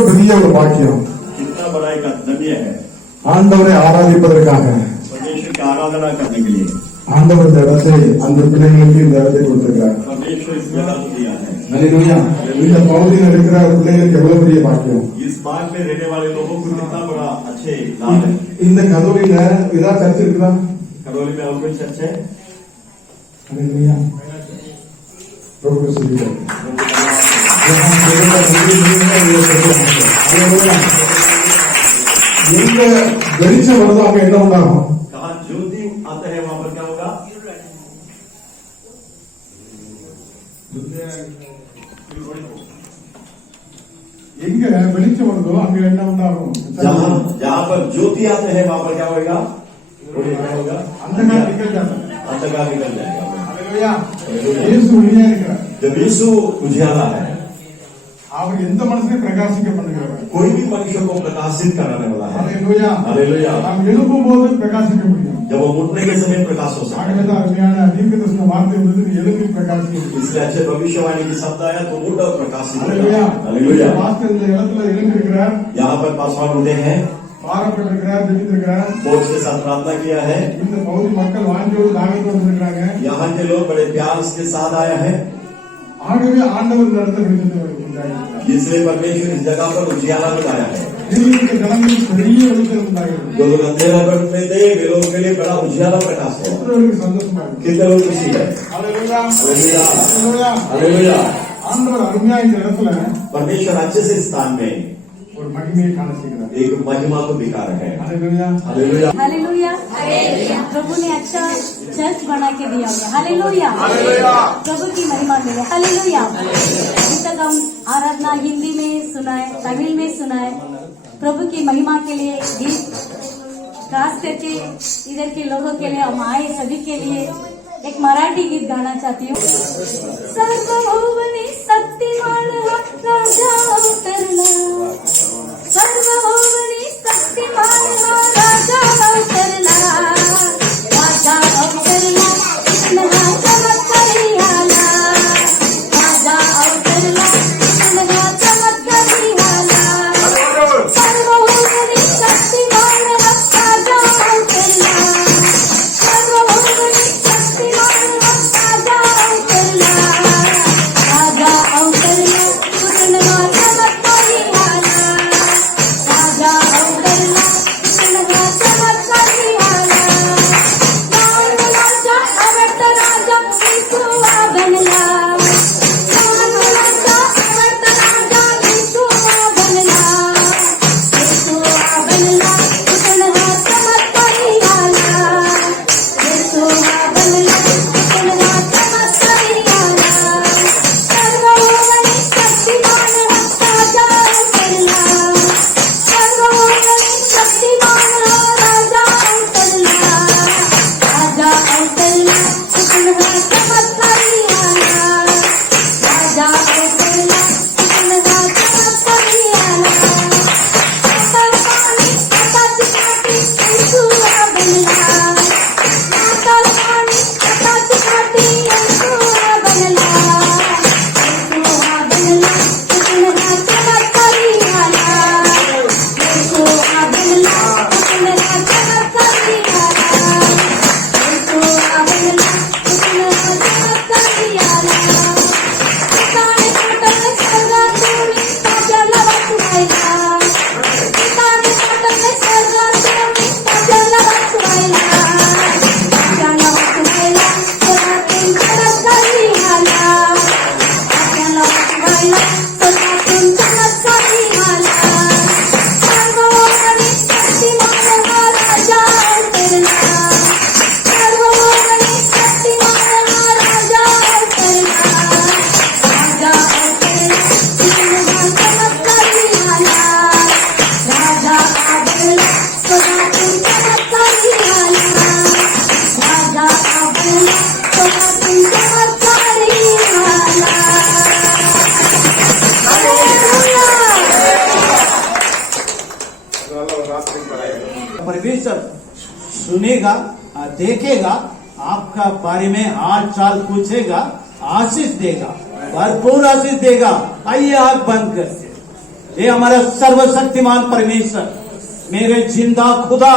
எவ்வளவு பெரிய ஒரு பாக்கியம். कितना बड़ा एक धन्य है ஆண்டவரை ஆராதிப்பதற்காக परमेश्वर की आराधना करने के लिए ஆண்டவர் இந்த இடத்தை அந்த பிள்ளைகளுக்கு இந்த இடத்தை கொடுத்திருக்கிறார். परमेश्वर इस जगह को दिया है। அல்லேலூயா. இந்த பகுதியில் இருக்கிற பிள்ளைகளுக்கு எவ்வளவு பெரிய பாக்கியம். इस बाग में रहने वाले लोगों को कितना बड़ा अच्छे लाभ है। இந்த கதோலியில இதா சர்ச் இருக்குதா? करौली में और कोई चर्च है? அல்லேலூயா. प्रभु को स्तुति करें. எங்க வெளிச்சம் வருதோ அங்க என்ன உண்டாகும்? कहाँ ज्योति आता है वहां पर क्या होगा? எங்க வெளிச்சம் வருதோ அங்க என்ன உண்டாகும்? जहाँ पर ज्योति आते हैं वहां पर क्या होगा? क्या होगा? अंधकार निकल जाता है. अंधकार निकल जाएगा। அல்லேலூயா. இயேசு ஒளியா இருக்கிறார். जब यीशु उजियाला है அவர் எந்த மனுஷனையும் பிரகாசிக்க பண்ணுகிறார். कोई भी मनुष्य को प्रकाशित कराने वाला है। அல்லேலூயா. हालेलुया। நாம் எழும்பும் போது பிரகாசிக்க முடியும். जब वो उठने के समय प्रकाश हो सकता है। ஆகவே தான் அருமையான தீர்க்கதரிசன வார்த்தை வந்து எழும்பி பிரகாசிக்க. इसलिए अच्छे भविष्यवाणी की शब्द आया तो उठ और प्रकाशित हो। அல்லேலூயா. हालेलुया। பாஸ்டர் இந்த இடத்துல எழும்பி இருக்கிறார். यहाँ पर पासवान उठे हैं, பாரப்பட்டிருக்கிறார், ஜெபித்திருக்கிறார். बोझ के साथ प्रार्थना किया है। இந்த பகுதி மக்கள் வாஞ்சோடு தாகத்தோடு இருக்கிறாங்க. यहाँ के लोग बड़े प्यार के साथ आया है। ஆகவே ஆண்டவர் இந்த இடத்துல வெளிச்சத்தை உண்டாக்கினார். इसलिए परमेश्वर इस जगह पर उजियाला बनाया है। இந்த ஜனங்களுக்கு பெரிய வெளிச்சம் உண்டாகிறது. जो लोग अंधेरा में थे वे लोगों के लिए बड़ा उजियाला प्रकाश है। எத்தனையோருக்கு சந்தோஷமா இருக்கு. कितने लोग खुशी है। அல்லேலூயா. हालेलुया। அல்லேலூயா. हालेलुया। ஆண்டவர் அருமையா இந்த இடத்துல परमेश्वर अच्छे से स्थान में ஒரு மகிமையை காண செய்கிறார். एक महिमा को दिखा रहे हैं। हालेलुया. हालेलुया। हालेलुया। प्रभु ने अच्छा चर्च बना के दिया हुआ। हालेलुया। प्रभु की महिमा मिले। हालेलुया। अभी तक हम आराधना हिंदी में सुनाए, तमिल में सुनाए। प्रभु की महिमा के लिए गीत खास करके इधर के लोगों के लिए, हम आए सभी के लिए एक मराठी गीत गाना चाहती हूँ। सर्वभौमनी शक्तिमान राजा अवतरला, सर्वभौमनी शक्तिमान राजा अवतरला, राजा अवतरला इतना चमत्कारी आला, राजा अवतरला इतना चमत्कारी आला, सर्वभौमनी शक्तिमान राजा अवतरला, सर्वभौमनी शक्तिमान राजा अवतरला, राजा अवतरला इतना चमत्कारी आला, राजा अवतरला इतना चमत्कारी आला, मानवाचा आवडता राजा येशू बनला, मानवाचा आवडता राजा येशू बनला, येशू बनला इतना चमत्कारी आला, येशू बनला इतना चमत्कारी आला, सर्वभौमनी शक्तिमान राजा अवतरला, सर्वभौमनी शक्तिमान राजा अवतरला, राजा अवतरला इतना चमत्कारी आला, राजा अवतरला इतना चमत्कारी आला, आता पाणी आताची काठी येशू बनला, आता पाणी आताची काठी येशू बनला, येशू बनला इतना चमत्कारी आला, येशू बनला इतना चमत्कारी आला, येशू बनला इतना चमत्कारी आला, ठिकाणी कुठं स्वर्गात तुम्ही ताज्याला वाचवायला, ठिकाणी कुठं स्वर्गात तुम्ही ताज्याला वाचवायला, ताज्याला वाचवायला स्वतःतून चमत्कारी आला, ताज्याला वाचवायला स्वतःतून चमत्कारी आला, सर्वभौमनी शक्तिमान राजा अवतरला, सर्वभौमनी शक्तिमान राजा अवतरला, राजा अवतरला इतना चमत्कारी आला, राजा अवतरला स्वतःतून चमत्कारी आला, राजा अवतरला स्वतःतून चमत्कारी आला. परमेश्वर सुनेगा, देखेगा, आपका बारे में हाल चाल पूछेगा, आशीष देगा, भरपूर आशीष देगा। आइए आंख बंद करके ये हमारा सर्वशक्तिमान परमेश्वर, मेरे जिंदा खुदा,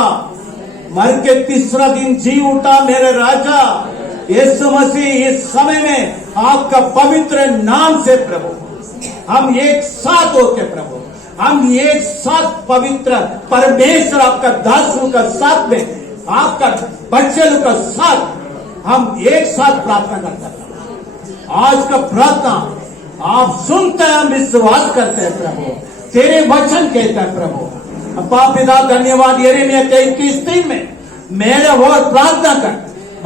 मर के तीसरा दिन जी उठा मेरे राजा यीशु मसीह, इस समय में आपका पवित्र नाम से प्रभु हम एक साथ होके प्रभु, हम एक साथ पवित्र परमेश्वर आपका दासों का साथ में, आपका बच्चे लोग का साथ हम एक साथ प्रार्थना करते हैं। आज का प्रार्थना आप सुनते हैं, हम विश्वास करते हैं प्रभु, तेरे वचन कहता है प्रभु। अब्बा पिता धन्यवाद, यिर्मयाह 23:3 में मेरे वो प्रार्थना कर,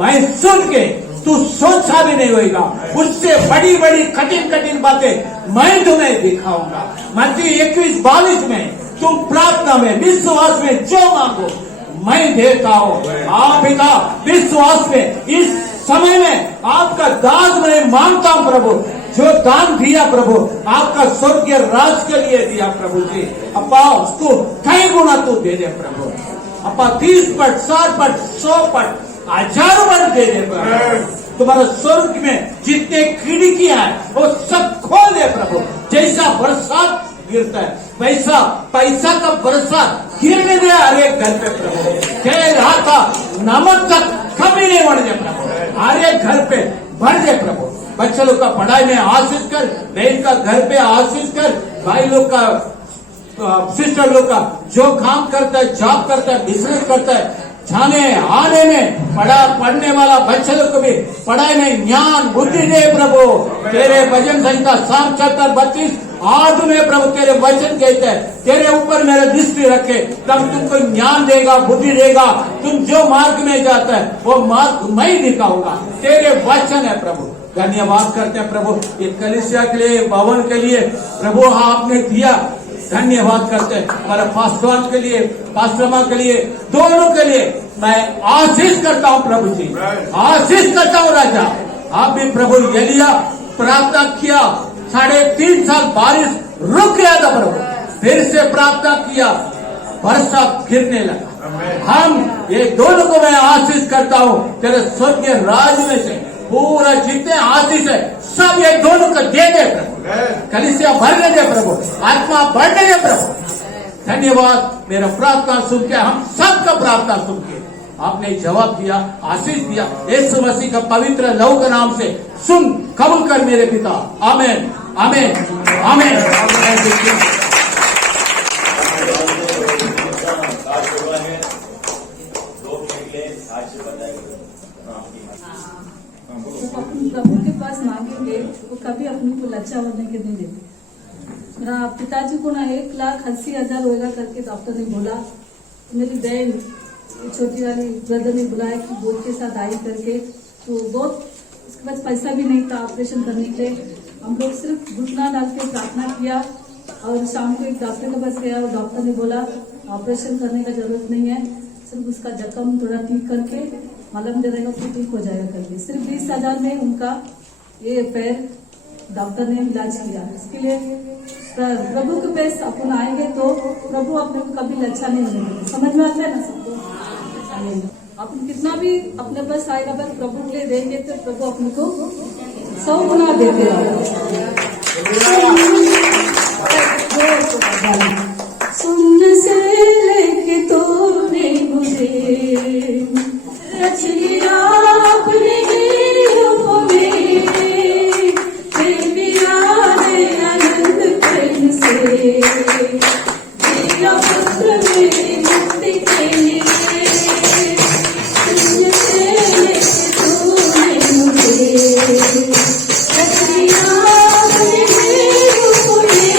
मैं सुन के तू सोचा भी नहीं होगा, उससे बड़ी बड़ी कठिन कठिन बातें मैं तुम्हें दिखाऊंगा। मत्ती 21:42 में तुम प्रार्थना में विश्वास में जो मांगो मैं देता हूँ। आप पिता विश्वास में इस समय में आपका दास मैं मांगता हूँ प्रभु, जो दान दिया प्रभु आपका स्वर्गीय राज के लिए दिया प्रभु जी, अब्बा उसको कई गुना तू दे दे प्रभु। अब्बा 30 पट 60 पट 100 पट 1000 पट दे दे प्रभु। तुम्हारा स्वर्ग में जितने खिड़कियां हैं वो सब खोल दे प्रभु। जैसा बरसात गिरता है वैसा पैसा का बरसात गिरने दे हर एक घर पे प्रभु। तेरे हाथ का नमक तक कभी नहीं बढ़ जाए प्रभु, हर एक घर पे बढ़ जाए प्रभु। बच्चे लोग का पढ़ाई में आशीष कर, बहन का घर पे आशीष कर, भाई लोग का सिस्टर लोग का जो काम करता है, जॉब करता है, बिजनेस करता है, जाने आने में पढ़ने वाला बच्चे लोग को भी पढ़ाई में ज्ञान बुद्धि दे प्रभु। तेरे भजन संहिता 7:32 में प्रभु तेरे वचन कहते हैं, तेरे ऊपर मेरा दृष्टि रखे तब तुमको ज्ञान देगा, बुद्धि देगा। तुम जो मार्ग में जाता है वो मार्ग मैं दिखाऊंगा। तेरे वचन है प्रभु। धन्यवाद करते हैं प्रभु, ये कलीसिया के लिए, भवन के लिए प्रभु आपने दिया, धन्यवाद करते हैं। हमारे पास्टर के लिए, पास्टरमा के लिए, दोनों के लिए मैं आशीष करता हूँ प्रभु जी, आशीष करता हूँ राजा। आप भी प्रभु एलिया प्रार्थना किया, 3.5 साल बारिश रुक गया था प्रभु, फिर से प्रार्थना किया, वर्षा गिरने लगा। हम ये दोनों को मैं आशीष करता हूँ, तेरे स्वर्गीय राज में से पूरा जितने आशीष है सब ये दोनों को दे दे प्रभु। कलीसिया भरने दे प्रभु, आत्मा बढ़ने दे प्रभु। धन्यवाद, मेरा प्रार्थना सुन के, हम सबका प्रार्थना सुन के आपने जवाब दिया, आशीष दिया। यीशु मसीह का पवित्र लहू के नाम से सुन कबूल कर मेरे पिता। आमीन आमीन आमीन। प्रभु के पास मांगेंगे वो कभी अपने को लज्जा होने के नहीं देते। मेरा पिताजी को ना 1,80,000 होएगा करके डॉक्टर ने बोला। मेरी बहन छोटी वाली ब्रदर ने बुलाया कि बोर्ड के साथ आई करके, तो बहुत उसके पास पैसा भी नहीं था ऑपरेशन करने के लिए। हम लोग सिर्फ घुटना डाल के प्रार्थना किया और शाम को एक डॉक्टर के पास गया और डॉक्टर ने बोला ऑपरेशन करने का जरूरत नहीं है, सिर्फ उसका जख्म थोड़ा ठीक करके मलहम दे देगा तो ठीक हो जाएगा करके। सिर्फ 20,000 में उनका ये पैर डॉक्टर ने इलाज किया। इसके लिए प्रभु के पास अपन आएंगे तो प्रभु अपने को कभी लज्जा नहीं होने देंगे। समझ में आता है ना सबको? अपन कितना भी अपने पास आएगा, बस प्रभु के लिए देंगे तो प्रभु अपने को 100 गुना देते हैं। सुन से लेके तोने मुझे रच लिया अपने रूप में, तेरा आनंद प्रेम से दिया पुत्र मेरी मुक्ति के लिए। सुन से लेके तोने मुझे रच लिया अपने रूप में,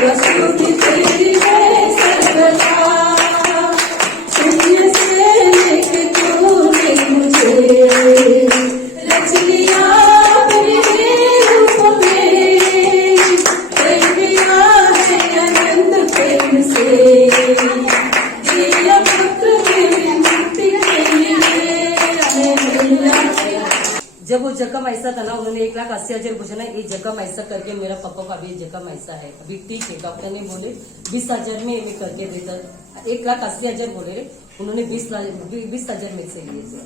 वस्तु भी तेरी है सर्वदा, शून्य से लेके तूने मुझे रच लिया अपने रूप में, प्रेम दिया है अनंत प्रेम से, दिया पुत्र मेरी मुक्ति के लिए। हालेलुया। जब वो जख्म ऐसा था ना, उन्होंने 1,80,000 पूछा ना, ये जख्म ऐसा करके मेरा पापा का अभी जख्म ऐसा है, अभी ठीक है। डॉक्टर ने बोले 20,000 में मैं करके देता, 1,80,000 बोले रे, उन्होंने 20,000 में से लिए थे।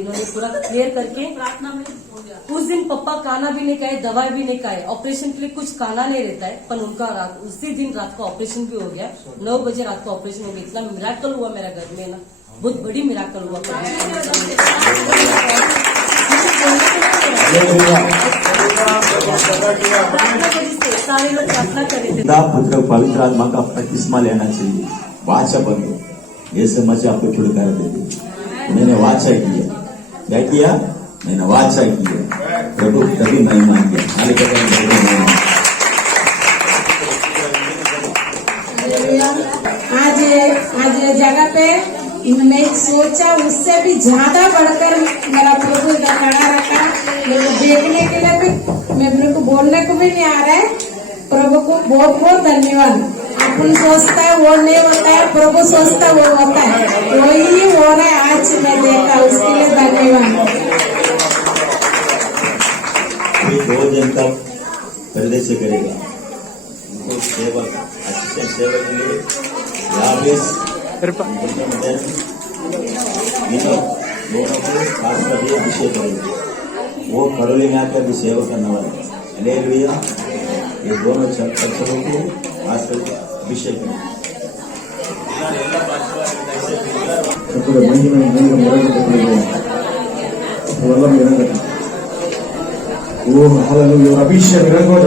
इन्होंने पूरा क्लियर करके प्रार्थना में हो गया। उस दिन पापा खाना भी नहीं खाए, दवाई भी नहीं खाए, ऑपरेशन के लिए कुछ खाना नहीं रहता है, पर उनका उसी दिन रात को ऑपरेशन भी हो गया। 9 बजे रात को ऑपरेशन हो गया। इतना मिराकल हुआ मेरा घर में ना, बहुत बड़ी मिराकल हुआ। सारे लोग प्रार्थना कर रहे थे। पिता पुत्र पवित्र आत्मा का बपतिस्मा लेना चाहिए। वाचा बंदो ये समझ आपको छुटकारा दे दी। मैंने वाचा किया, क्या किया? मैंने वाचा किया, प्रभु तभी महिमा किया। आज जगह पे मैं सोचा उससे भी ज्यादा बढ़कर मेरा प्रभु इधर खड़ा रखा। मेरे को देखने के लिए भी मेरे को बोलने को भी नहीं आ रहा है। प्रभु को बहुत बहुत धन्यवाद। अपन सोचता है वो नहीं होता है, प्रभु सोचता वो होता है, वही हो रहा है। आज मैं देखा, उसके लिए धन्यवाद। 2 दिन तक पहले से करेगा उनको सेवक, असिस्टेंट सेवक के लिए 50 दोनों को खास कर अभिषेक करेंगे। वो करोली में आकर भी सेवा करने वाले। हालेलुया। ये दोनों पक्षों को खास कर अभिषेक करेंगे। ಓ ಹಾಲೆಲೂಯಾ. ಅಭಿಷೇಕ ಇರಗೋದ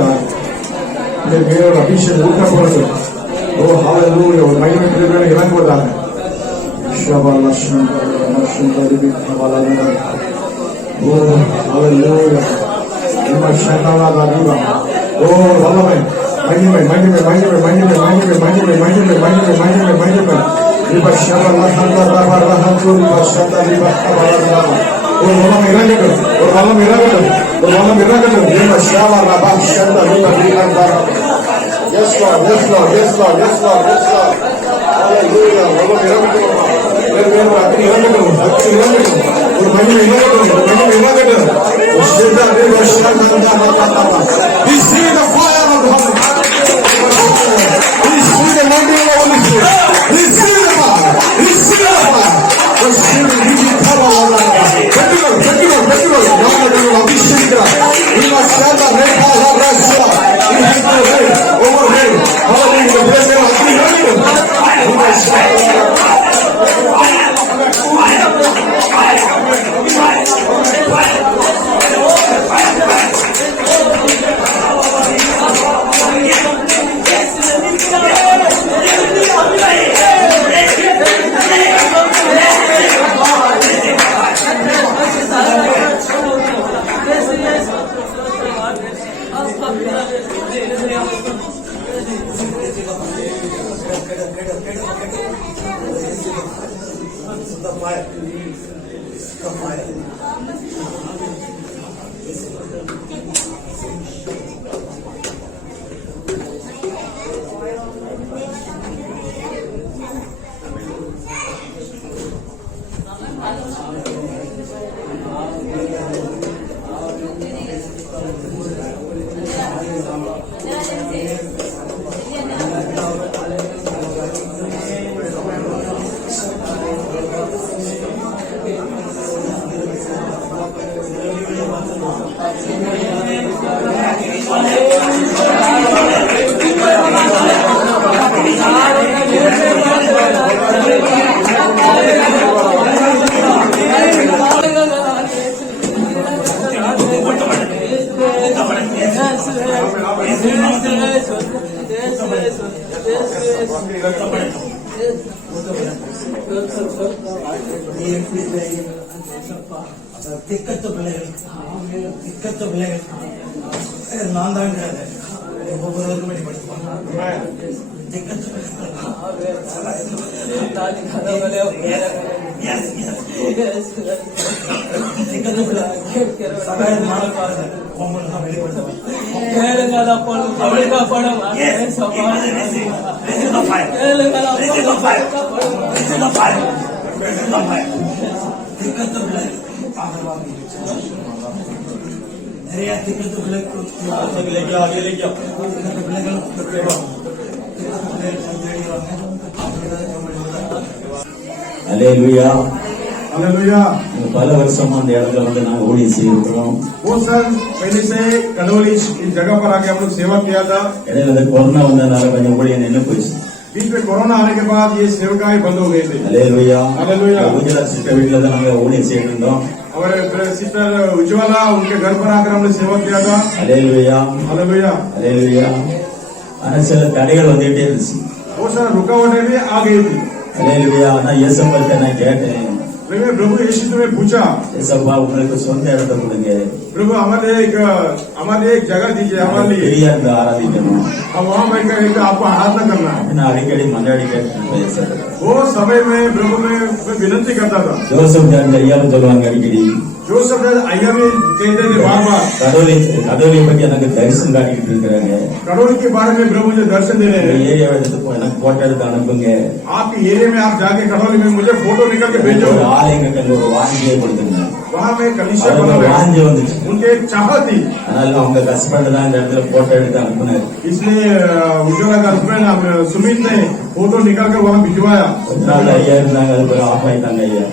ದೇವರ ಅಭಿಷೇಕ ಊಟಪಡೋದು. ಓ ಹಾಲೆಲೂಯಾ. ಮಹಿಮೆ ಪ್ರೇರಣೆ ಇರಗೋದ ಶಬಾಲ ಶಂಕರಿ ಹವಾಲನ. ಓ ಹಾಲೆಲೂಯಾ. ನಿಮ್ಮ ಶತಾವಾದ ದಿವ. ಓ ವಲ್ಲಭೆ ಮಹಿಮೆ ಮಹಿಮೆ ಮಹಿಮೆ ಮಹಿಮೆ ಮಹಿಮೆ ಮಹಿಮೆ ಮಹಿಮೆ ಮಹಿಮೆ ಮಹಿಮೆ ಮಹಿಮೆ ನಿಮ್ಮ ಶಬಾಲ ಶಂಕರ ಹಂಚೂರಿ ಶತ ದಿವ ಹವಾಲನ. ಓ ವಲ್ಲಭ ಇರಗದು. ಓ Vallabh ಇರಗದು. Dalam irakan dia masyaallah rabah syanda lima bilang darah. Yes Lord, yes Lord, yes Lord, yes Lord, yes Lord. Hallelujah. Dalam irakan. Biar hati irakan, hati irakan. Bermain irakan, bermain irakan. Syanda dia syanda darah. Receive the fire of the Holy Spirit. Receive the mighty of the Holy Spirit. Receive the fire. Receive the fire. Receive the power of the Holy Spirit. Betul. We must stand up, make our love rise up. We have to reign, overreign. Hallelujah. Bless you. We must stand up. दिक्कत तो मिलेगा नांदा அல்லேலூயா. Hallelujah. பல வருஷமா அந்த இடத்துல வந்து நாங்க ஊழியம் செய்திருக்கிறோம். वो सर पहले से कनौली इस जगह पर आके हम लोग सेवा किया था। இடையில இந்த கொரோனா வந்ததுனால கொஞ்சம் ஊழியம் நின்று போயிடுச்சு. बीच में कोरोना आने के बाद ये सेवकाएं बंद हो गए थे। அல்லேலூயா. हालेलुया। குஜராத் சிஸ்டர் வீட்டுல தான் நாங்க ஊழியம் செய்துட்டு இருந்தோம். और सिस्टर उज्ज्वला उनके घर पर आकर हमने सेवा किया था। அல்லேலூயா. हालेलुया। அல்லேலூயா. ஆனா சில தடைகள் வந்துட்டே இருந்துச்சு. वो सर रुकावटें भी आ गई थी। அல்லேலூயா. ஆனா இயேசுவிட்ட நான் கேட்டேன், लेकिन प्रभु यीशु से मैं पूछा, ஏசப்பா உங்களுக்கு சொந்த இடத்தை கொடுங்க, प्रभु हमारे एक जगह दीजिए हमारे लिए, பெரியா இருந்து ஆராதிக்கணும். अब वहाँ बैठकर एक आपको आराधना करना है। நான் அடிக்கடி மன்றாடி கேட்டேன் சார். वो समय में प्रभु में मैं विनती करता था। ஜோசப் ஜான் ஐயாவும் சொல்லுவாங்க அடிக்கடி, जो सब अय्या भी कहते थे बार बार, கடவுளை பற்றி எனக்கு தரிசனம் காட்டிக்கிட்டு இருக்கிறாங்க. करोड़ के बारे में प्रभु मुझे दर्शन दे रहे हैं। ஏரியா எடுத்து எனக்கு போட்டோ எடுத்து அனுப்புங்க. आपके एरिया में आप जाके कड़ौली में मुझे फोटो निकल के भेजो। ஒரு ஆலயம் கட்ட ஒரு வாஞ்சியை கொடுத்துருங்க. वहाँ में कलीसिया அதுல बना ஒரு हुआ है। வாஞ்சி வந்துச்சு. उनके एक चाहत थी, அதனால அவங்க ஹஸ்பண்ட் தான் இந்த இடத்துல போட்டோ எடுத்து அனுப்புனாரு. इसलिए उज्ज्वला का हस्बैंड सुमित ने फोटो निकाल कर वहाँ भिजवाया। கொஞ்ச நாள் ஐயா இருந்தாங்க, அதுக்கு ஆஃப் ஆயிட்டாங்க ஐயா.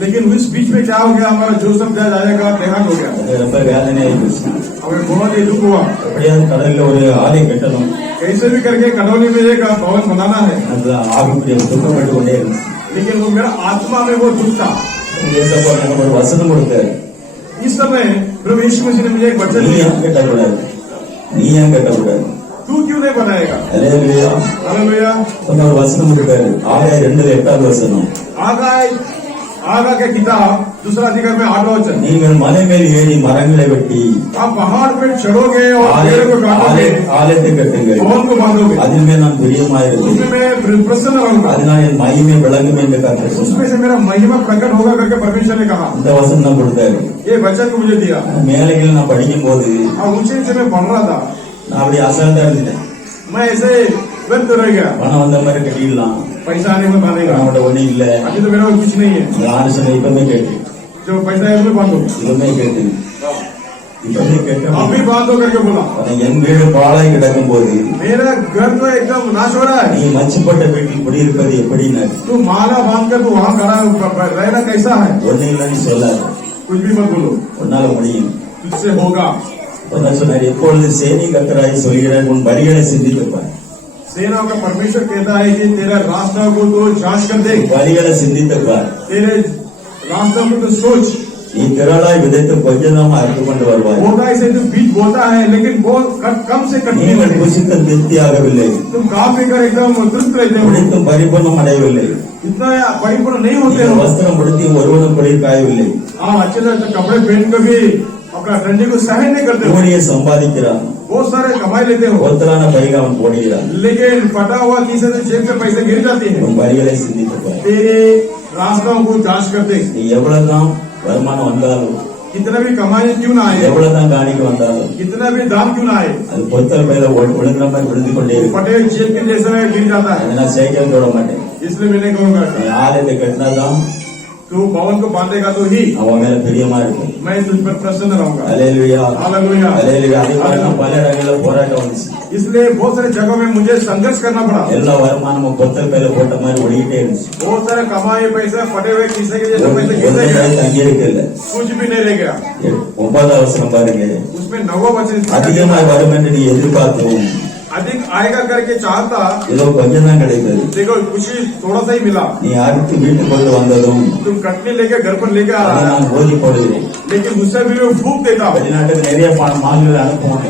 लेकिन उस बीच में क्या हो गया, हमारा जोसेफ जज आया का देहांत हो गया। அது ரொம்ப வேதனையாகி போச்சு. हमें बहुत ही दुख हुआ। எப்படியாவது கடல்ல ஒரு ஆலயம் கட்டணும், कैसे भी करके कड़ौली में एक भवन बनाना है। அது ஆவிக்குரிய துக்கப்பட்டு கொண்டே இருந்துச்சு. लेकिन वो मेरा आत्मा में वो दुख था। ஏசப்பா எனக்கு ஒரு வசனம் கொடுத்தாரு, इस समय प्रभु यीशु मसीह ने मुझे एक वचन நீ दिया, ஏன் கட்டக்கூடாது, நீ ஏன் கட்டக்கூடாது. तू क्यों नहीं बनाएगा। அல்லேலூயா. हालेलुया। ஒரு வசனம் கொடுத்தாரு, ஆகாய 2:8 வசனம், आगा के किताब दूसरा अधिकार में 8 वचन, நீங்கள் மலை மேல் ஏறி மரங்களை வெட்டி आप पहाड़ पे चढ़ोगे और पेड़ को काटोगे, ஆலயத்தை கட்டுங்கள், भवन को बांधोगे, அதில் மேல் நான் பிரியமாயிருப்பேன், उसमें मैं प्रसन्न रहूंगा, அதனால் என் மகிமை விளங்கும் என்று கர்த்தர் சொன்னார். उसमें से मेरा महिमा प्रकट होगा करके परमेश्वर ने कहा। இந்த வசனம் தான் கொடுத்தாரு. ये वचन को मुझे दिया மேலையில் நான் படிக்கும் போது और ऊंचे से मैं पढ़ रहा था, நான் அப்படி அசால்ட்டா இருந்தேன். मैं ऐसे व्यर्थ रह गया। பணம் வந்த மாதிரி கட்டிடலாம், पैसा आने में बांधेगा, அவனோட ஒண்ணும் இல்ல, अभी तो मेरा कुछ नहीं है, இந்த ஆலோசனை இப்பவுமே கேட்டு, जो पैसा है उसमें बांधो, இப்பவுமே கேட்டு, இப்பவுமே கேட்டு, अभी बांधो करके बोला। என் வீடு பாழாய் கிடக்கும் போது मेरा घर तो एकदम नाश हो रहा நீ है, மச்சுப்பட்ட வீட்டில் குடியிருப்பது எப்படின்னு तू माला बांध कर तू वहाँ खड़ा रहना कैसा है। ஒண்ணு இல்லைன்னு சொல்லாது, कुछ भी मत बोलो, உன்னால முடியும். तुझसे होगा। சொன்னார், எப்பொழுது சேனி கர்த்தராய் சொல்கிற உன் வரிகளை சிந்தித்துப்பார், सेना का परमेश्वर कहता है कि तेरा रास्ता को तो जांच कर दे, வரிகளை சிந்தித்துப்பார். तेरे रास्ता को तो सोच। நீ திரளாய் விதைத்து கொஞ்சம் தான் அறுத்து கொண்டு வருவாய். होता ऐसे तो बीज बोता है लेकिन बहुत कम से कटनी நீங்கள் लगती है। புசித்த திருப்தியாகவில்லை, तुम काम लेकर एकदम तृप्त रहते हो, குடித்தும் பரிபூர்ணம் அடையவில்லை, इतना परिपूर्ण नहीं होते நீங்கள் हो। வஸ்திரம் உடுத்தி ஒருவனும் குளிர் காயவில்லை, आप अच्छे से कपड़े पहन कर भी अपना ठंडी को सहन नहीं करते हो। கூலியை சம்பாதிக்கிறான், बहुत सारे कमाई लेते हो ஒத்தரான பைக அவன் போடுகிறான். लेकिन फटा हुआ तीसरे से जेब से पैसे गिर जाते हैं। உன் வரிகளை சிந்தித்துப்பார். तेरे रास्तों को जांच करते, நீ எவ்வளவுதான் வருமானம் வந்தாலும், कितना भी कमाई क्यों ना आए, எவ்வளவுதான் காணிக்க வந்தாலும், कितना भी दाम क्यों ना आए, அது பொத்தல் பையில விழுந்துற மாதிரி விழுந்து கொண்டே இருக்கும். पटेल जेब के जैसा गिर जाता है। அதை நான் சைக்கிள் தொட மாட்டேன். इसलिए मैंने कहूंगा நீ ஆலயத்தை கட்டினாதான் तू भवन को बांधेगा तो ही அவன் மேல பிரியமா இருக்கும். मैं तुझ पर प्रसन्न रहूंगा। அல்லேலூயா. हालेलुया। அல்லேலூயா. அதே மாதிரி நான் பல இடங்களில் போராட்டம் வந்துச்சு. इसलिए बहुत सारे जगहों में मुझे संघर्ष करना पड़ा। எல்லா வருமானமும் பொத்தல் பையில போட்ட மாதிரி ஓடிக்கிட்டே இருந்துச்சு. बहुत सारे कमाए पैसे फटे हुए किसी के जैसे पैसे गिरते ஒன்றுமே गए, தங்கி இருக்கல. कुछ भी नहीं रह गया। 9வது வசனம் பாருங்க, उसमें 9वां वचन அதிகமாய் வரும் என்று நீ எதிர்பார்த்தோம், अधिक आएगा करके चाहता, ஏதோ கொஞ்சம் தான் கிடைத்தது. देखो कुछ ही थोड़ा सा ही मिला। நீ அடுத்து வீட்டுக்கு கொண்டு வந்ததும் तुम कटनी लेके घर पर लेके आ அதை रहा है, நான் ஓதி போடுகிறேன். लेकिन उससे भी मैं फूक देता हूँ। வெளிநாட்டுக்கு நிறைய மால்கள் அனுப்புவாங்க.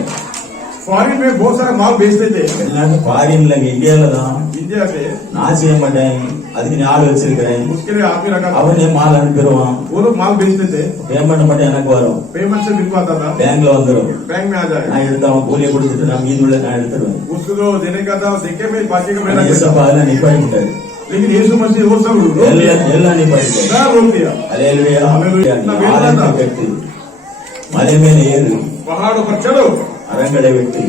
फॉरेन में बहुत सारा माल बेचते थे எல்லாரும் ஃபாரின்ல இந்தியால தான் इंडिया से நான் செய்ய மாட்டேன், அதுக்கு நீ ஆள் வச்சிருக்கிறேன், उसके लिए आदमी रखा था அவனே மால் அனுப்பிடுவான், वो लोग माल बेचते थे பேமெண்ட் மட்டும் எனக்கு வரும், पेमेंट से बिल को आता था பேங்க்ல வந்துடும், बैंक में आ जाए நான் எடுத்து அவன் கூலியை கொடுத்துட்டு நான் மீதி உள்ள நான் எடுத்துருவேன். उसको जो देने का था देखे में बाकी का मेरा ஏசப்பா அதெல்லாம் நிப்பாட்டிட்டாரு, लेकिन यीशु मसीह वो सब எல்லாம் நிப்பாட்டிட்டாரு. सब रोक दिया அல்லேலூயா. அல்லேலூயா. நீ ஆலயத்தை கட்டி மலை மேல ஏறு, पहाड़ों पर चलो அரங்களை வெட்டி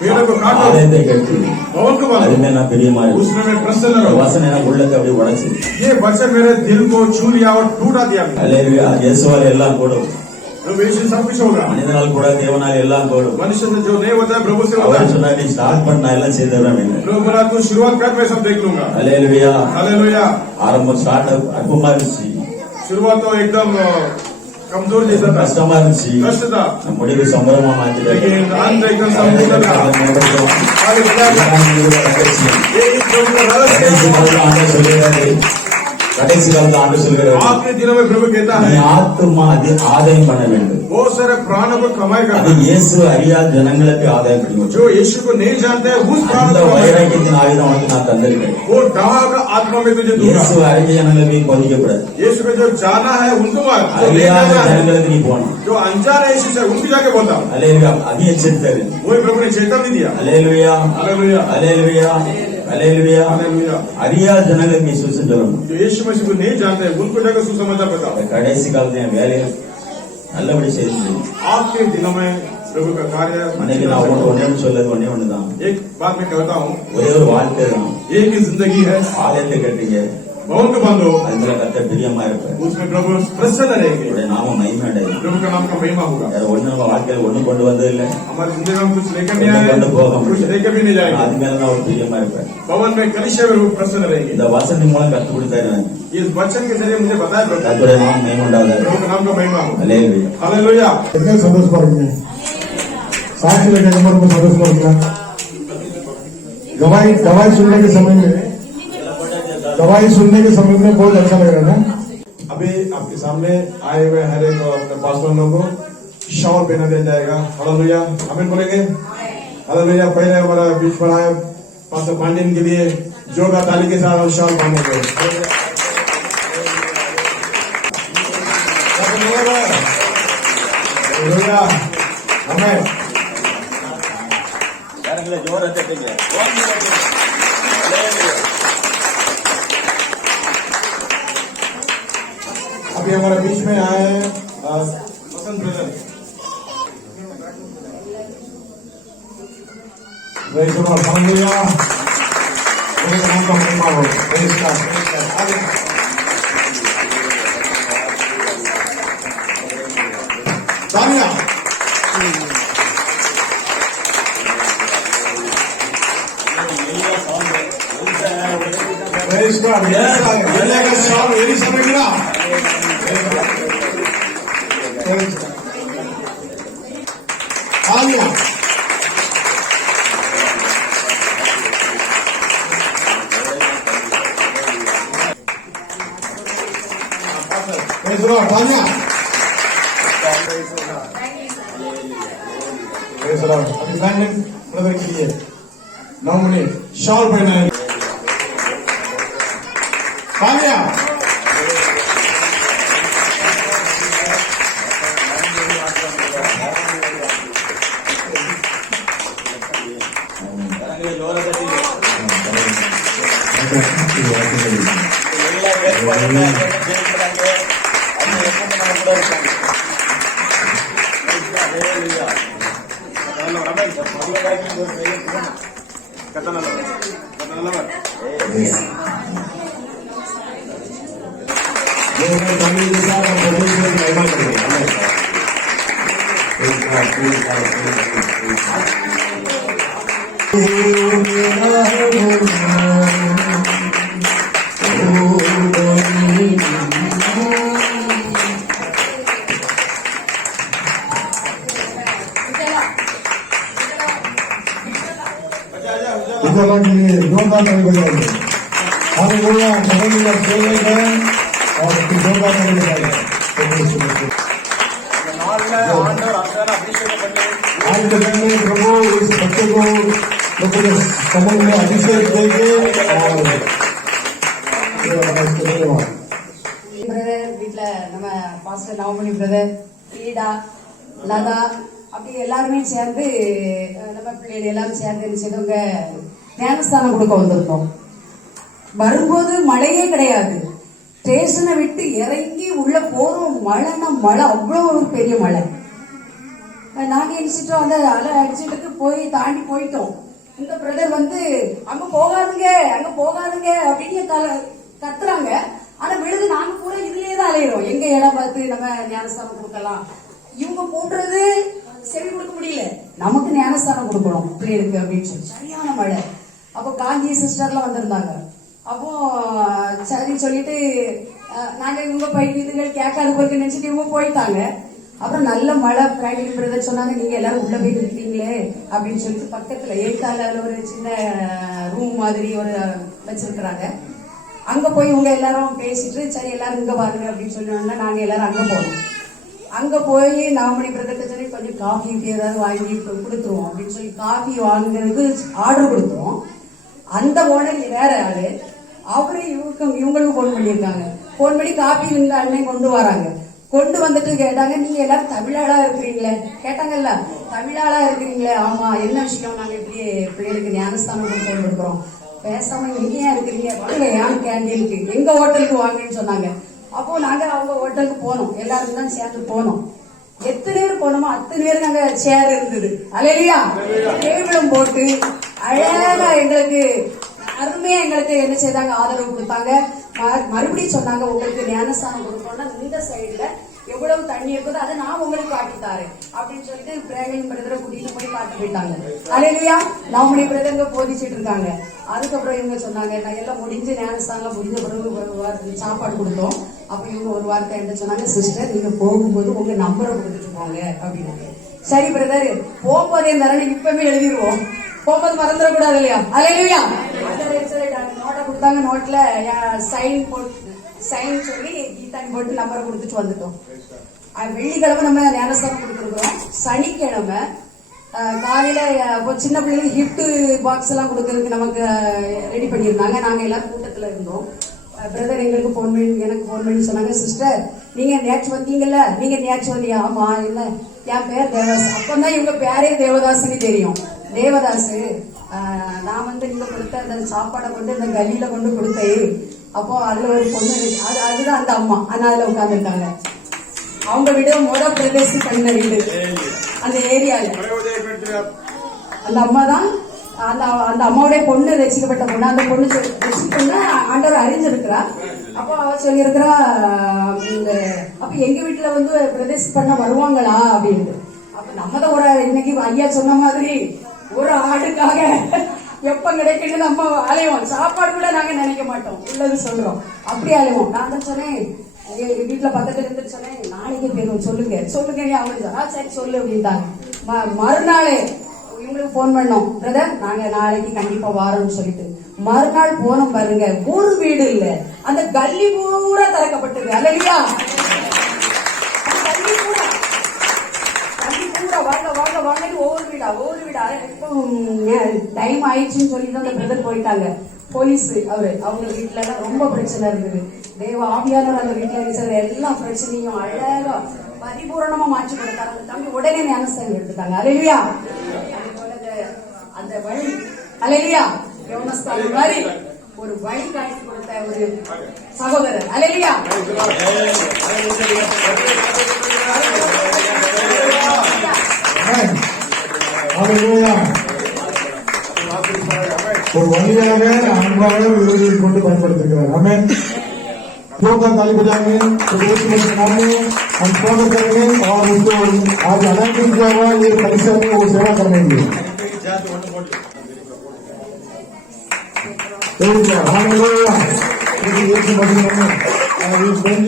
पेड़ों को काटो ஆலயத்தை கட்டி, भवन को बांधो அதுமே நான் பெரியமா இருக்கு. उसमें मैं प्रसन्न रहूं வாசனை எனக்கு உள்ளத்தை அப்படியே உடைச்சு. ये वचन मेरे दिल को छू लिया और टूटा दिया அல்லேலூயா. இயேசுவால எல்லாம் கூடும், तो यीशु सब कुछ होगा மனிதனால் கூட தேவனால் எல்லாம் கூடும். मनुष्य से जो नहीं होता है प्रभु से होता அவர் है சொன்னா நீ ஸ்டார்ட் பண்ண நான் எல்லாம் செய்தவன். प्रभु बोला तू शुरुआत कर मैं सब देख लूंगा அல்லேலூயா. हालेलुया ஆரம்பம் ஸ்டார்ட் அற்புதமா இருந்துச்சு, शुरुआत तो एकदम कमजोर जैसा था கஷ்டமா இருந்துச்சு, कष्ट था முடிவு சம்பரமா மாத்திட்டாரு. लेकिन अंत एकदम संपूर्ण था हालेलुया ये इस प्रभु का रहस्य கடைசி காலத்துல ஆண்டு சொல்கிறார், आखिरी दिनों में प्रभु कहता நீ है ஆத்துமா ஆதாயம் பண்ண வேண்டும். बहुत सारे प्राणों को कमाई அது करना இயேசு அறியாத ஜனங்களுக்கு ஆதாயம் பண்ணி जो यीशु को नहीं जानते हैं उस प्राण அந்த को कमाई करना। வைராக்கியத்தின் ஆயுதம் உனக்கு நான் தந்திருக்கேன். वो दवा का आत्मा में तुझे दूंगा இயேசு அறிஞ்ச ஜனங்களுக்கு நீ போதிக்கப்படாது, यीशु को जो जाना है उनको मार जो नहीं அறியாத जाना है ஜனங்களுக்கு நீ போகணும். जो अनजान है यीशु से उनको जाके बोलता அல்லேலூயா. அதையும் எச்சரித்தாரு. वही प्रभु ने चेतावनी दिया அல்லேலூயா. हालेलुया அல்லேலூயா. அல்லேலூயா. हालेलुया அறியாத ஜனங்களுக்கு நீ சுவிசேஷம் சொல்லணும். जो यीशु मसीह को नहीं जानते हैं उनको जाकर सुसमाचार बताओ கடைசி காலத்துல என் வேலையை நல்லபடி செய்து आपके दिनों में प्रभु का कार्य அன்னைக்கு நான் உனக்கு ஒன்னே சொல்லது ஒன்னே ஒண்ணுதான், एक बात मैं कहता हूँ ஒரே ஒரு வாழ்க்கை தான். एक ही जिंदगी है ஆலயத்தை கட்டுங்க, भवन को बांधो அது மேல கத்த பிரியமா இருப்பேன், उसमें प्रभु प्रसन्न रहेंगे உடைய நாம மகிமை அடையும். प्रभु का नाम का महिमा होगा வேற ஒண்ணு நம்ம வாழ்க்கையில ஒண்ணு கொண்டு வந்தது இல்ல, हमारी जिंदगी में हम कुछ लेकर नहीं आए कुछ लेकर भी नहीं அது जाएंगे மேல நான் ஒரு பிரியமா இருப்பேன். भवन में कलिशा में प्रभु प्रसन्न रहेंगे இந்த வசனம் மூலம் கத்து கொடுத்தாரு எனக்கு. इस वचन के जरिए मुझे बताया प्रभु கர்த்தருடைய நாமம் மகிமை உண்டாவதாக. प्रभु का नाम का महिमा होगा அல்லேலூயா. हालेलुया कितने संतोष पाएंगे साक्ष्य लेकर नंबर को संतोष पाएंगे गवाही सुनने के समय में बहुत अच्छा लग रहा है ना। अभी आपके सामने आए हुए हर एक अपने पासवान लोगों को शॉल पहना दिया जाएगा हालेलुया आमीन बोलेंगे हालेलुया पहले हमारा बीच पर आए पास्टर पांडियन के लिए जोरदार ताली के साथ हम शॉल पहनेंगे हालेलुया हमें கரங்களை ஜோரா தட்டுங்க. अभी हमारे बीच में आए हैं वसंत brother Praise the Lord. Hallelujah. Praise the Lord. Praise God. Praise God. Hallelujah. Tanya. Praise God. Yes. Yes. Song. Very समय मिला. Praise God. Hallelujah. Praise the Lord. Tanya. Praise the Lord. अभी ब्रांडन ब्रदर के लिए 9 minute shawl पहना है तानिया கரங்களை ஜோரா தட்டுங்க. उजाला के लिए जोरदार ताली बजाइए हालेलुया हालेलुया बोले गए और जोरदार ताली बजाइए आज के दिन में प्रभु इस बच्चे को प्रभु ने कमल में अभिषेक देंगे और धन्यवाद। பிரதர் வீட்டுல நம்ம பாஸ்டர் நவமணி பிரதர் ஈடா லதா அப்படி எல்லாருமே சேர்ந்து நம்ம பிள்ளைகள் எல்லாரும் சேர்ந்து என்ன செய்தவங்க ஞானஸ்தானம் கொடுக்க வந்திருக்கோம். வரும்போது மழையே கிடையாது. ஸ்டேஷனை விட்டு இறங்கி உள்ள போறோம். மழைன்னா மழை, அவ்வளவு ஒரு பெரிய மழை. நாங்க நினைச்சிட்டோம் அந்த அலை அடிச்சுட்டு போய் தாண்டி போயிட்டோம். இந்த பிரதர் வந்து அங்க போகாதுங்க அப்படின்னு கத்துறாங்க. ஆனா விழுது நாங்க பூரா இதுலயே தான் அலையிறோம். எங்க இடம் பார்த்து நம்ம ஞானஸ்தானம் கொடுக்கலாம். இவங்க போன்றது செவி கொடுக்க முடியல. நமக்கு ஞானஸ்தானம் கொடுக்கணும் பிள்ளைகளுக்கு அப்படின்னு சொல்லி சரியான மழை. அப்போ காந்தி சிஸ்டர்லாம் வந்திருந்தாங்க. அப்போ சரி சொல்லிட்டு நாங்க இவங்க இதுகள் கேட்காத போய் நினைச்சிட்டு இவங்க போயிட்டாங்க. அப்புறம் நல்ல மழை. பிராக்டிகல் பிரதர் சொன்னாங்க நீங்க எல்லாரும் உள்ள போய் இருக்கீங்களே அப்படின்னு சொல்லிட்டு பக்கத்துல ஏற்கால ஒரு சின்ன ரூம் மாதிரி ஒரு வச்சிருக்கிறாங்க. அங்க போய் இவங்க எல்லாரும் பேசிட்டு சரி எல்லாரும் இங்க வாங்க அப்படின்னு சொன்னாங்க. நாங்க எல்லாரும் அங்க போனோம். அங்க போய் நவமணி பிரதர்கிட்ட சொல்லி கொஞ்சம் காஃபி ஏதாவது வாங்கி கொடுத்துருவோம் அப்படின்னு சொல்லி காஃபி வாங்குறதுக்கு ஆர்டர் கொடுத்துருவோம். அந்த ஓனர் வேற ஆளு. அவரு இவங்களுக்கு போன் பண்ணியிருக்காங்க. போன் பண்ணி காஃபி இந்த அண்ணன் கொண்டு வராங்க. கொண்டு வந்துட்டு கேட்டாங்க நீங்க எல்லாரும் தமிழாளா இருக்கிறீங்களே கேட்டாங்கல்ல. தமிழாளா இருக்கிறீங்களே? ஆமா. என்ன விஷயம்? நாங்க இப்படி பிள்ளைகளுக்கு ஞானஸ்தானம் கொடுக்குறோம். பேசாம நீங்க இருக்கிறீங்க வாங்க ஏன் கேண்டீனுக்கு எங்க ஹோட்டலுக்கு வாங்கன்னு சொன்னாங்க. அப்போ நாங்க அவங்க ஹோட்டலுக்கு போனோம். எல்லாரும் தான் சேர்ந்து போனோம். எத்தனை பேர் போனோமோ அத்தனை பேர் நாங்க சேர் இருந்தது. அல்லேலூயா. டேபிளும் போட்டு அழகா எங்களுக்கு அருமையா எங்களுக்கு என்ன செய்தாங்க ஆதரவு கொடுத்தாங்க. மறுபடியும் சொன்னாங்க உங்களுக்கு ஞானஸ்தானம் கொடுக்கணும்னா இந்த சைடுல எவ்வளவு தண்ணி இருக்குதோ அதை நான் உங்களுக்கு காட்டித்தாரு அப்படின்னு சொல்லிட்டு பிரேமின் பிரதரை கூட்டிட்டு போய் காட்டி போயிட்டாங்க. அல்லேலூயா. நவமணி பிரதருங்க போதிச்சுட்டு இருக்காங்க. அதுக்கப்புறம் இவங்க சொன்னாங்க நான் எல்லாம் முடிஞ்சு ஞானஸ்தானம் முடிஞ்ச பிறகு சாப்பாடு கொடுத்தோம். அப்ப இவங்க ஒரு வார்த்தை என்ன சொன்னாங்க சிஸ்டர் நீங்க போகும்போது உங்க நம்பரை கொடுத்துட்டு போங்க அப்படின்னு. சரி பிரதர் போகும்போதே இருந்தாலும் இப்பவே எழுதிடுவோம். போகும்போது மறந்துடக்கூடாது இல்லையா? அல்லேலூயா. நோட்டை கொடுத்தாங்க. நோட்ல சைன் சொல்லி கீதானி போட்டு நம்பரை கொடுத்துட்டு வந்துட்டோம். வெள்ளிக்கிழமை நம்ம ஞானஸ்தானம் கொடுத்துருக்கோம். சனிக்கிழமை காலையில சின்ன பிள்ளைங்களுக்கு கிஃப்ட் பாக்ஸ் எல்லாம் கொடுக்கறதுக்கு நமக்கு ரெடி பண்ணியிருந்தாங்க. நாங்க எல்லாரும் கூட்டத்துல இருந்தோம். பிரதர் எங்களுக்கு போன் பண்ணி எனக்கு போன் பண்ணி சொன்னாங்க சிஸ்டர் நீங்க நேற்று வந்தீங்கல்ல. நீங்க நேற்று வந்தீங்க? ஆமா. என்ன என் பேர் தேவதாஸ். அப்பதான் இவங்க பேரே தேவதாஸ்ன்னு தெரியும். தேவதாஸ் நான் வந்து நீங்க கொடுத்த அந்த சாப்பாடை கொண்டு இந்த கல்லியில கொண்டு கொடுத்தேன். அப்போ அதுல ஒரு பொண்ணு அதுதான் அந்த அம்மா. ஆனா அதுல உட்கார்ந்துருக்காங்க. அவங்க வீடு பிரதேசி பண்ண வீடு அந்த ஏரியால. அந்த அம்மா தான் அந்த அம்மாவுடைய பொண்ணு ரசிக்கப்பட்ட பொண்ணு. அந்த பொண்ணு ரசிக்கப்பட்ட ஆண்டவர் அறிஞ்சிருக்கிறா. அப்போ அவ சொல்லியிருக்கிறா அப்ப எங்க வீட்டுல வந்து பிரதேசி பண்ண வருவாங்களா அப்படின்னு. அப்ப நம்ம தான் ஒரு இன்னைக்கு ஐயா சொன்ன மாதிரி ஒரு ஆடுக்காக எப்ப கிடைக்குன்னு நம்ம அலைவோம். சாப்பாடு கூட நாங்க நினைக்க மாட்டோம். உள்ளது சொல்றோம். அப்படி அலைவோம். நான் தான் சொன்னேன் வீட்டுல பக்கத்துல இருந்து சொன்னேன் நாளைக்கு பேரும் சொல்லுங்க அவங்க சரி சொல்லு அப்படின்ட்டாங்க. மறுநாளே இவங்களுக்கு போன் பண்ணோம் பிரதர் நாங்க நாளைக்கு கண்டிப்பா வாரோம்னு சொல்லிட்டு. மறுநாள் போனோம் பாருங்க ஒரு வீடு இல்ல. அந்த கல்லி பூரா திறக்கப்பட்டது. அல்லேலூயா. வாங்க ஒவ்வொரு வீடா இப்போ டைம் ஆயிடுச்சுன்னு சொல்லிட்டு அந்த பிரதர் போயிட்டாங்க. போலீஸ் அவங்க வீட்டுல எல்லாம் ரொம்ப பிரச்சனை இருந்தது. தேவ ஆவியானவர் அந்த வீட்டுல இருக்கிற எல்லா பிரச்சனையும் அழகா பரிபூரணமா மாற்றி கொடுத்தாங்க. அந்த தம்பி உடனே ஞானஸ்தானம் எடுத்துட்டாங்க. அல்லேலூயா. அந்த வழி அல்லேலூயா யோனஸ்தானம் மாதிரி ஒரு வழி காட்டி கொடுத்த ஒரு சகோதரர். அல்லேலூயா. ஒரு வழியாக அன்பாக விருதுகள் கொண்டு பயன்படுத்திருக்கிறார். ஆமென். प्रोग्राम ताली बजाएंगे तो देश में सुनाएंगे हम स्वागत करेंगे और उसको आज अनाउंसिंग किया हुआ ये परिसर में वो सेवा करने के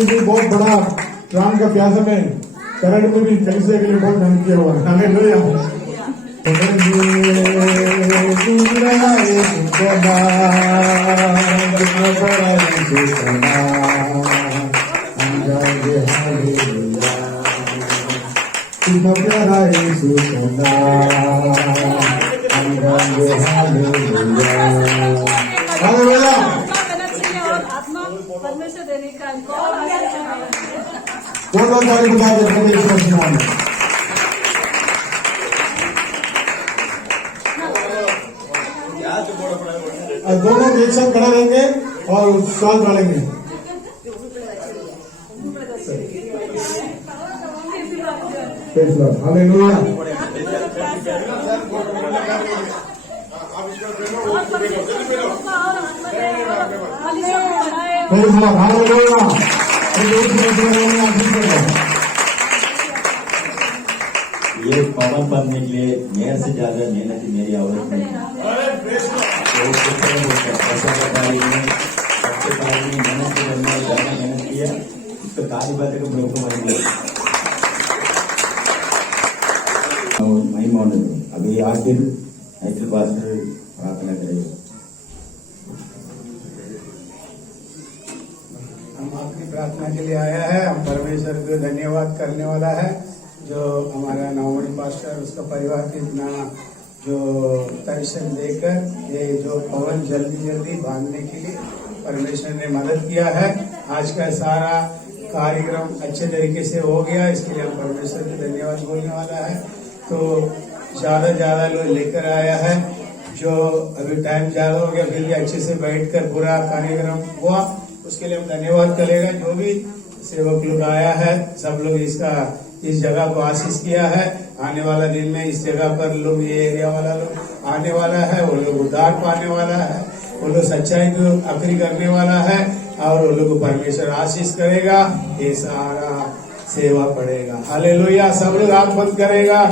लिए बहुत बड़ा प्राण का प्यासा में करंट में भी कलिसिया के लिए बहुत मेहनत किया हुआ है। इतना प्यारा यीशु का नाम, हम गाएंगे हालेलुया। हालेलुया। और आत्मा परमेश्वर देने का दोनों तारीख बता देते हैं यीशु के नाम में। और दोनों एक साथ खड़ा रहेंगे और सवाल डालेंगे। हालेलुया। ये पवन बनने के लिए मेरे से ज्यादा मेहनत मेरी औरत ने मेहनत किया, उसको काली बात को महिमा ఉండదు। अभी आखिर ऐसे पास्टर प्रार्थना करेगा। हम आपकी प्रार्थना के लिए आया है। हम परमेश्वर को धन्यवाद करने वाला है जो हमारा नवमणि पास्टर उसका परिवार के इतना जो दर्शन देकर ये जो पवन जल्दी बांधने के लिए परमेश्वर ने मदद किया है। आज का सारा कार्यक्रम अच्छे तरीके से हो गया, इसके लिए हम परमेश्वर को धन्यवाद बोलने वाला है। तो ज्यादा लोग लेकर आया है, जो अभी टाइम ज्यादा हो गया फिर भी अच्छे से बैठकर पूरा कार्यक्रम हुआ, उसके लिए हम धन्यवाद करेगा। जो भी सेवक लोग आया है सब लोग इस जगह को आशीष किया है। आने वाला दिन में इस जगह पर लोग ये एरिया वाला लोग आने वाला है, वो लोग उद्धार पाने वाला है, वो लोग सच्चाई को आखिरी करने वाला है और वो लोग को परमेश्वर आशीष करेगा। ये सारा सेवा पड़ेगा। हालेलुया। सब लोग आंख बंद करेगा।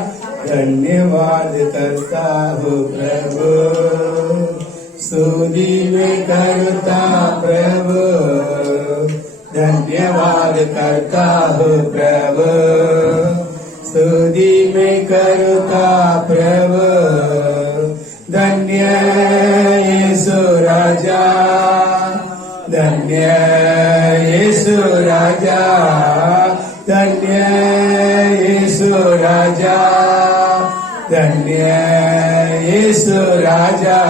धन्यवाद करता हूँ प्रभु, स्तुति में करता प्रभु, धन्यवाद करता हूँ प्रभु, स्तुति में करता प्रभु, धन्य यीशु राजा, धन्य यीशु राजा, धन्य यीशु राजा, धन्य यीशु राजा,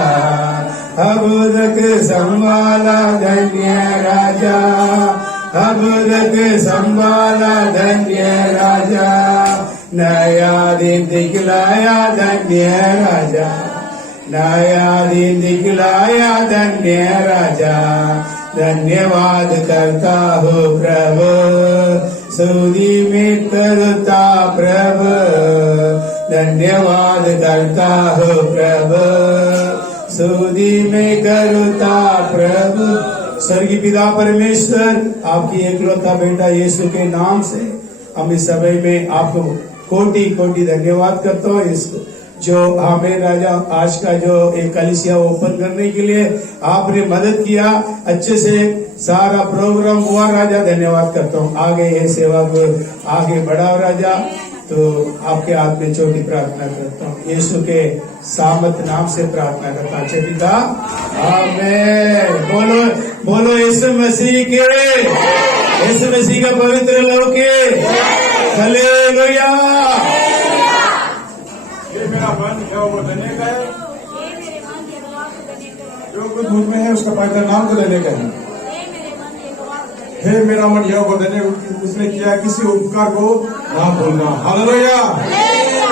अब तक संभाला धन्य राजा, अब तक संभाला धन्य राजा, नया दिन दिखलाया धन्य राजा, नया दिन दिखलाया धन्य राजा, धन्यवाद करता हूँ प्रभु, स्तुति में करता प्रभु, धन्यवाद करता हूँ प्रभु, स्तुति में करता प्रभु। स्वर्गीय पिता परमेश्वर, आपकी एकलौता बेटा यीशु के नाम से हम इस समय में आपको कोटि कोटि धन्यवाद करता हूँ। इसको जो हमें राजा आज का जो एक कलिसिया ओपन करने के लिए आपने मदद किया, अच्छे से सारा प्रोग्राम हुआ राजा, धन्यवाद करता हूँ। आगे ये सेवा को आगे बढ़ाओ राजा। तो आपके हाथ में छोटी प्रार्थना करता हूँ, यीशु के सामर्थ नाम से प्रार्थना करता हूँ। अच्छे पिता, आमीन। बोलो बोलो यीशु मसीह के, यीशु मसीह का पवित्र लहू के हालेलुया। ये मेरा मन है वो देने का है, जो कुछ मुझ में है उसका पवित्र नाम को देने का है। हे मेरा मन यह को देने, उसने किया किसी उपकार को ना भूलना। Hallelujah,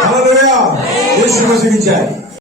hallelujah. यीशु मसीह की जय।